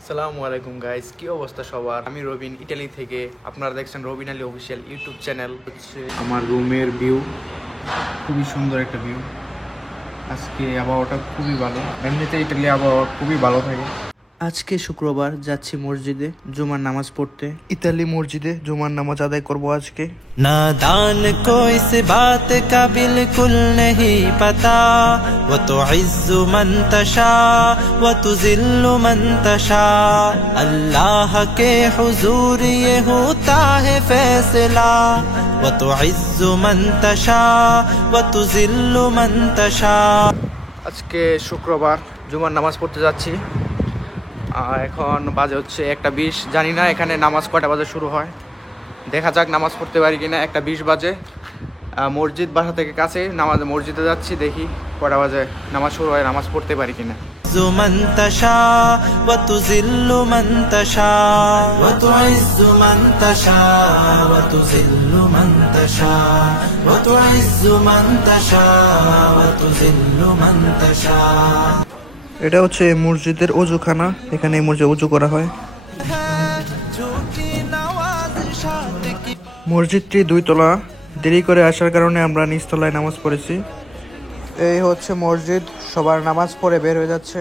আসসালামু আলাইকুম গাইস, কি অবস্থা সবার? আমি রবিন, ইটালি থেকে। আপনারা দেখছেন Robin Ali official YouTube channel. হচ্ছে আমার রুমের ভিউ, খুবই সুন্দর একটা ভিউ। আজকে আবহাওয়াটা খুবই ভালো, এমনিতে ইটালি আবহাওয়া খুবই ভালো থাকে। আজকে শুক্রবার, যাচ্ছি মসজিদে জুমার নামাজ পড়তে। ইতালি মসজিদে জুমার নামাজ আদায় করব আজকে। नादान को इस बात का बिल्कुल नहीं पता, वो तो इज्जु मन तशा वो तो जिल्लु मन तशा। अल्लाह के हुजूर ये होता है फैसला, वो तो इज्जु मन तशा वो तो जिल्लु मन तशा। আজকে শুক্রবার, জুমার নামাজ পড়তে যাচ্ছি। এখন বাজে হচ্ছে 1:20। জানি না এখানে নামাজ কয়টা বাজে শুরু হয়, দেখা যাক নামাজ পড়তে পারি কিনা। 1:20 বাজে। মসজিদ বাসা থেকে কাছে, মসজিদে যাচ্ছি, দেখি কয়টা বাজে নামাজ শুরু হয়, নামাজ পড়তে পারি কিনা। من تشا وتذل من تشا وتعز من تشا وتذل من تشا وتعز من تشا وتذل من تشا। এটা হচ্ছে মসজিদের ওযুখানা, এখানে মসজিদে ওযু করা হয়। মসজিদটি 2 তলা, দেরি করে আসার কারণে আমরা নিচতলায় নামাজ পড়েছি। এই হচ্ছে মসজিদ, সবার নামাজ পড়ে বের হয়ে যাচ্ছে।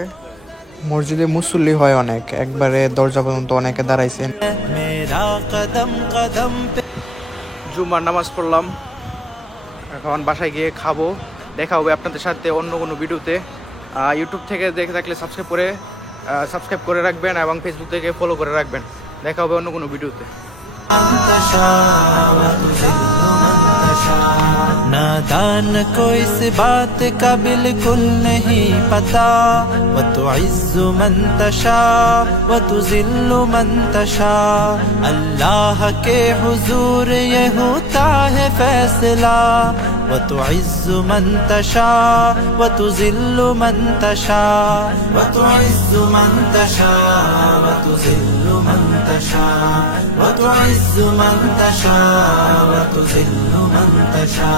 মসজিদে মুসল্লি হয় অনেক, একবারে দরজা পর্যন্ত অনেকে দাঁড়াইছেন। জুমার নামাজ পড়লাম, এখন বাসায় গিয়ে খাবো। দেখা হবে আপনাদের সাথে অন্য কোনো ভিডিওতে। ইউটিউব থেকে দেখে থাকলে সাবস্ক্রাইব করে রাখবেন এবং ফেসবুক থেকে ফলো করে রাখবেন। দেখা হবে অন্য কোনো ভিডিওতে। नादान को इस बात का बिल्कुल नहीं पता, वो तो इज्जु मन तशा वो तो जिल्लु मन तशा। अल्लाह के हुजूर ये होता है फैसला, वो तो इज्जु मन तशा वो तो जिल्लु मन तशा। वो तो इज्जु मन तशा वो तो जिल्लु मन तशा। वो तो इज्जु मन तशा वो तो जिल्लु मन तशा।